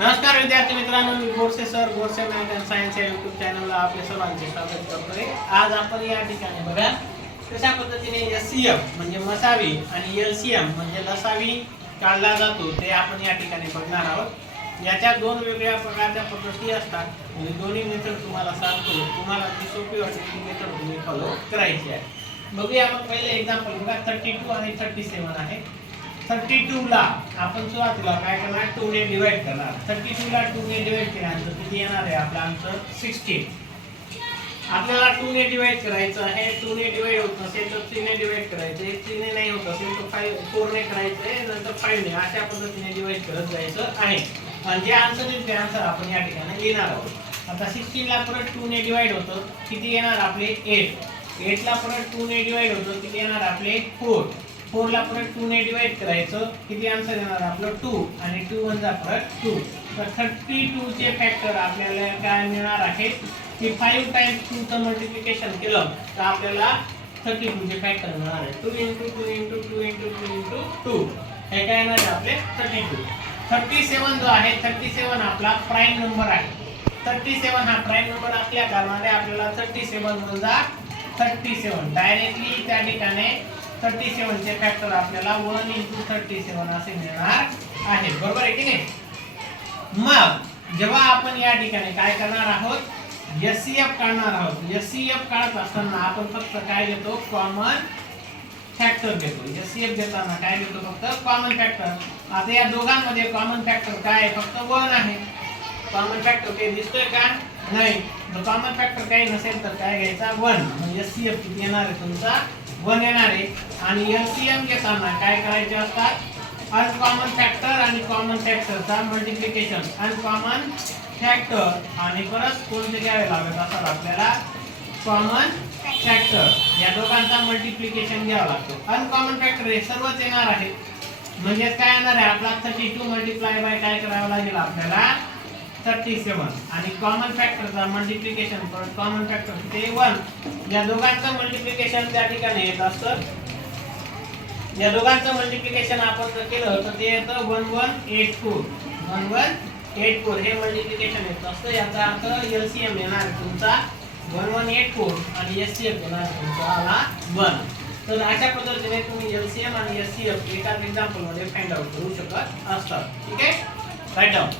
नमस्कार विद्यार्थी मित्रांनो मी Godse sir Godse math and science या युट्यूब चॅनलला आपले सर्वांचे स्वागत करतोय. आज आपण या ठिकाणी बघा कशा पद्धतीने एस सी एम म्हणजे मसावी आणि एल सी एम म्हणजे लसावी काढला जातो ते आपण या ठिकाणी बघणार आहोत. याच्या दोन वेगळ्या प्रकारच्या पद्धती असतात. म्हणजे दोन्ही मेथड तुम्हाला सांगतो. तुम्हाला जी सोपी वाटेल ती मेथड तुम्ही फॉलो करायची आहे. बघूया आपण पहिले एक्झाम्पल बघा थर्टी टू आणि थर्टी सेवन आहे. थर्टी टू ला आपण सुरुवातीला काय करणार? टू ने डिवाइड करणार. थर्टी टू ला टू ने डिवाइड केल्यानंतर किती येणार आहे आपलं आन्सर सिक्स्टीन आपल्याला टू ने डिवाइड करायचं आहे टू ने डिवाइड होत नसेल तर थ्री ने डिवाइड करायचं आहे. थ्री ने नाही होत असेल तर फाईव्ह फोर ने करायचं आहे नंतर फाईव्ह ने अशा पद्धतीने डिवाइड करत जायचं आहे. आणि जे आन्सर येईल ते आन्सर आपण या ठिकाणी लिहिणार आहोत. आता सिक्स्टीनला परत टू ने डिवाइड होतं किती येणार आपले? एट एटला परत टू ने डिवाइड होतं किती येणार आपले? फोर फोर ला परत टू ने डिवाइड करायचं. किती आन्सर येणार? आपलं टू आणि टू वन जा परत टू तर थर्टी टू चे फॅक्टर आपल्याला काय मिळणार आहे? की फाईव्ह टाइम्स टूचं मल्टिप्लिकेशन केलं तर आपल्याला थर्टी टू चे फॅक्टर मिळणार आहे. Two into two into two into two into two हे काय येणार आहे आपले? थर्टी टू थर्टी सेवन जो आहे थर्टी सेवन आपला प्राईम नंबर आहे. थर्टी सेवन हा प्राईम नंबर असल्या कारणाने आपल्याला थर्टी सेवन वजा थर्टी सेवन डायरेक्टली त्या ठिकाणी थर्टी सेवनचे फॅक्टर आपल्याला वन इंटू थर्टी सेवन असे मिळणार आहे. बरोबर आहे की नाही? मग जेव्हा आपण या ठिकाणी काय करणार आहोत? एस सी एफ काढणार आहोत. एस सी एफ काढत असताना आपण फक्त काय घेतो? कॉमन फॅक्टर घेतो. एस सी एफ घेताना काय घेतो? फक्त कॉमन फॅक्टर आता या दोघांमध्ये कॉमन फॅक्टर काय आहे? फक्त वन आहे. कॉमन फॅक्टर काही दिसतोय का? नाही. कॉमन फॅक्टर काही नसेल तर काय घ्यायचा? वन म्हणजे एस सी एफ किती येणार आहे तुमचा? वन येणार आहे. आणि एलसीएम एम घेताना काय करायचे असतात? अनकॉमन फॅक्टर आणि कॉमन फॅक्टरचा मल्टिप्लिकेशन अनकॉमन फॅक्टर आणि परत कोणते घ्यावे लागत असतात आपल्याला? कॉमन फॅक्टर या दोघांचा मल्टिप्लिकेशन घ्यावा लागतो. अनकॉमन फॅक्टर हे सर्वच येणार आहे. म्हणजेच काय येणार आहे? आपला थर्टी टू मल्टिप्लाय बाय काय करावं लागेल आपल्याला? थर्टी सेवन आणि कॉमन फॅक्टरचा मल्टिप्लिकेशन परत कॉमन फॅक्टर ते वन या दोघांचं मल्टिप्लिकेशन त्या ठिकाणी येत असतं. या दोघांचं मल्टिप्लिकेशन आपण जर केलं तर ते येतं one one eight four one one eight four हे मल्टिप्लिकेशन येत असतं. याचा अर्थ एल सी एम येणार तुमचा वन वन एट फोर आणि एस सी एफ येणार आहे तुमचा आला वन तर अशा पद्धतीने तुम्ही एल सी एम आणि एस सी एफ एकाच एक्झाम्पलमध्ये फाइंड आउट करू शकत असतात. ठीक आहे? Right down